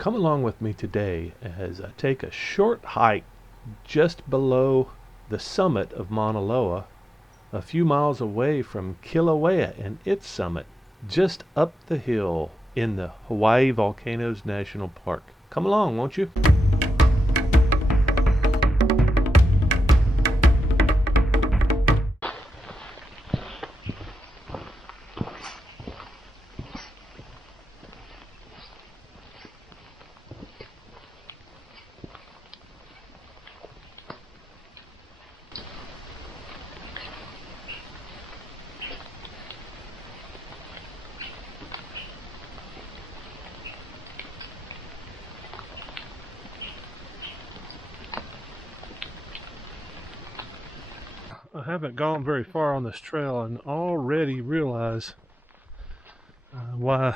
Come along with me today as I take a short hike just below the summit of Mauna Loa, a few miles away from Kilauea and its summit, just up the hill in the Hawaii Volcanoes National Park. Come along, won't you? I haven't gone very far on this trail and already realize why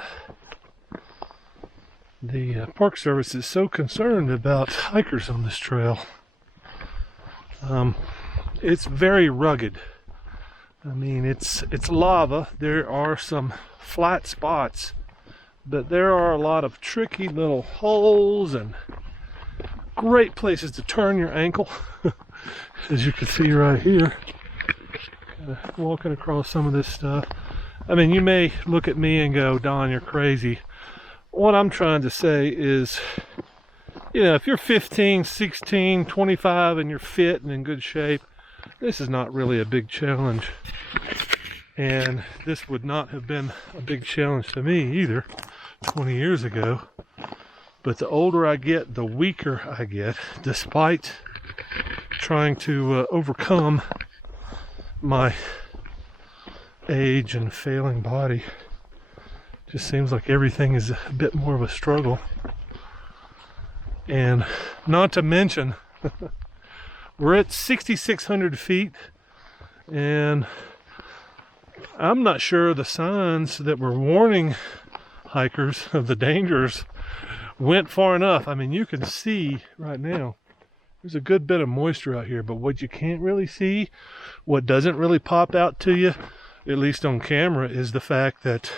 the Park Service is so concerned about hikers on this trail. It's very rugged. I mean, it's lava. There are some flat spots, but there are a lot of tricky little holes and great places to turn your ankle. As you can see right here, walking across some of this stuff. I mean, you may look at me and go, Don, you're crazy. What I'm trying to say is, if you're 15, 16, 25 and you're fit and in good shape, this is not really a big challenge. And this would not have been a big challenge to me either 20 years ago. But the older I get, the weaker I get, despite trying to overcome my age and failing body. Just seems like everything is a bit more of a struggle. And not to mention, we're at 6,600 feet, and I'm not sure the signs that were warning hikers of the dangers went far enough. I mean, you can see right now there's a good bit of moisture out here, but what you can't really see, what doesn't really pop out to you, at least on camera, is the fact that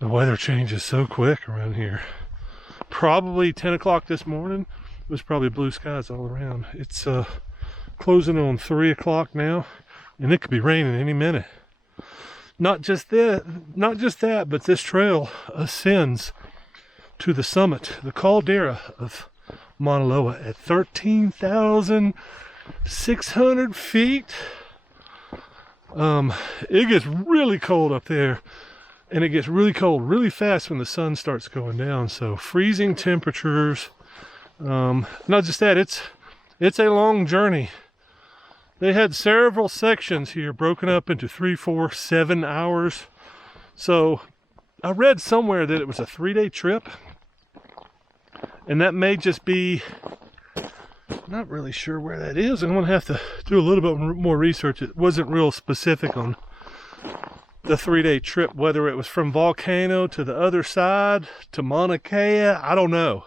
the weather changes so quick around here. Probably 10 o'clock this morning, it was probably blue skies all around. It's closing on 3 o'clock now, and it could be raining any minute. Not just that, but this trail ascends to the summit, the caldera of Mauna Loa at 13,600 feet. It gets really cold up there, and it gets really cold really fast when the sun starts going down. So freezing temperatures. Not just that, it's a long journey. They had several sections here broken up into 3, 4, 7 hours. So I read somewhere that it was a 3-day trip. And that may just be, not really sure where that is. I'm going to have to do a little bit more research. It wasn't real specific on the 3-day trip, whether it was from Volcano to the other side to Mauna Kea. I don't know.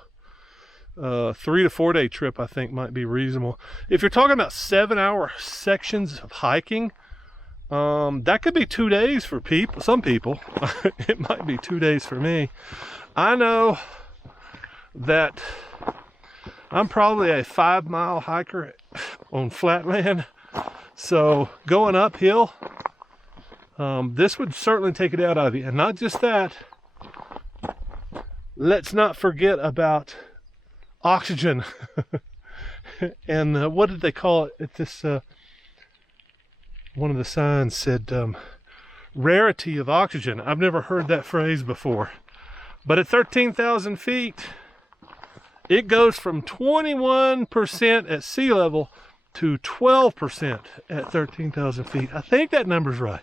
3 to 4 day trip, I think, might be reasonable. If you're talking about 7-hour sections of hiking, that could be 2 days for some people. It might be 2 days for me. I know that I'm probably a 5-mile hiker on flatland, so going uphill, this would certainly take it out of you. And not just that, let's not forget about oxygen. And what did they call it at this, one of the signs said rarity of oxygen. I've never heard that phrase before, but at 13,000 feet, it goes from 21% at sea level to 12% at 13,000 feet. I think that number's right.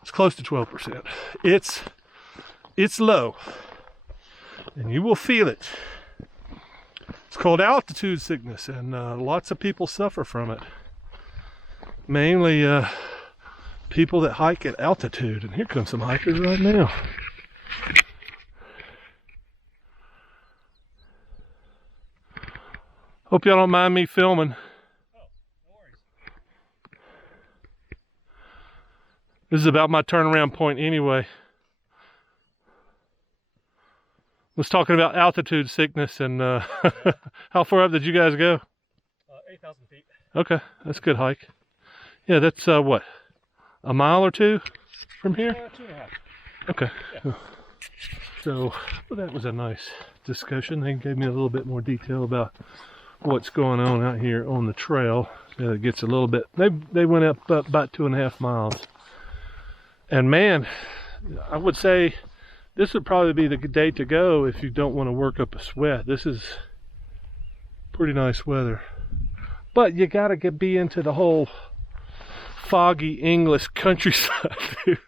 It's close to 12%. It's low, and you will feel it. It's called altitude sickness, and lots of people suffer from it. Mainly people that hike at altitude. And here come some hikers right now. Hope y'all don't mind me filming. Oh, no worries. This is about my turnaround point anyway. was talking about altitude sickness and how far up did you guys go? 8,000 feet. Okay, that's a good hike. Yeah, that's what, a mile or two from here? 2.5. Okay. Yeah. So well, that was a nice discussion. They gave me a little bit more detail about what's going on out here on the trail. So it gets a little bit, they went up about 2.5 miles. And man, I would say this would probably be the day to go if you don't want to work up a sweat. This is pretty nice weather. But you gotta be into the whole foggy English countryside too.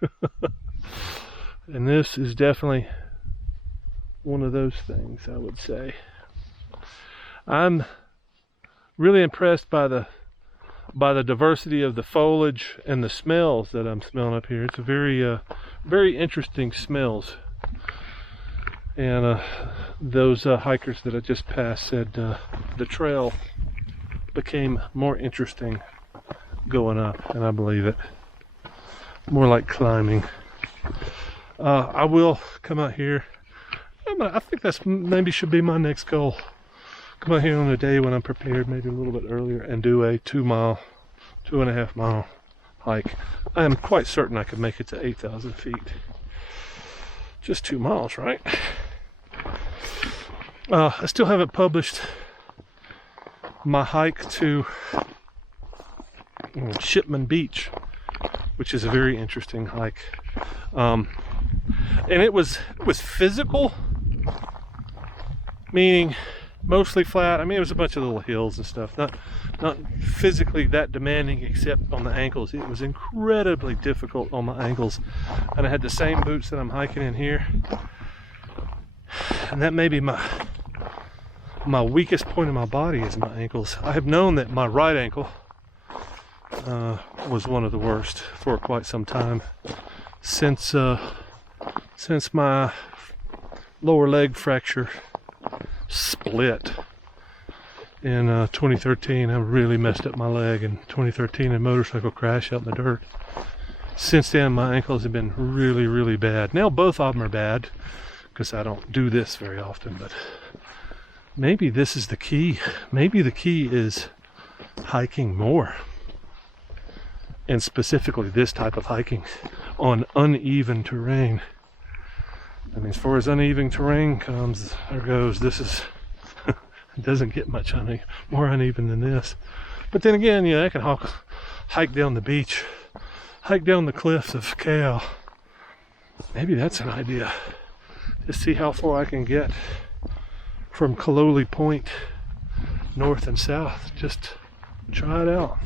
And this is definitely one of those things, I would say. I'm really impressed by the diversity of the foliage and the smells that I'm smelling up here. It's a very interesting smells. And those hikers that I just passed said the trail became more interesting going up, and I believe it. More like climbing. I will come out here. I think that's maybe should be my next goal. Come out here on a day when I'm prepared, maybe a little bit earlier, and do a 2.5 mile hike. I am quite certain I could make it to 8,000 feet. Just 2 miles, right? I still haven't published my hike to Shipman Beach, which is a very interesting hike. And it was physical, meaning mostly flat. I mean, it was a bunch of little hills and stuff, not physically that demanding except on the ankles. It was incredibly difficult on my ankles, and I had the same boots that I'm hiking in here, and that may be my weakest point in my body is my ankles. I have known that my right ankle was one of the worst for quite some time, since my lower leg fracture split in 2013. I really messed up my leg in 2013 in a motorcycle crash out in the dirt. Since then my ankles have been really bad. Now both of them are bad because I don't do this very often, but maybe this is the key. Maybe the key is hiking more, and specifically this type of hiking on uneven terrain. I mean, as far as uneven terrain goes, this is it doesn't get much more uneven than this. But then again, yeah, I can hike down the beach, hike down the cliffs of Kale. Maybe that's an idea. Just see how far I can get from Kaloli Point, north and south. Just try it out.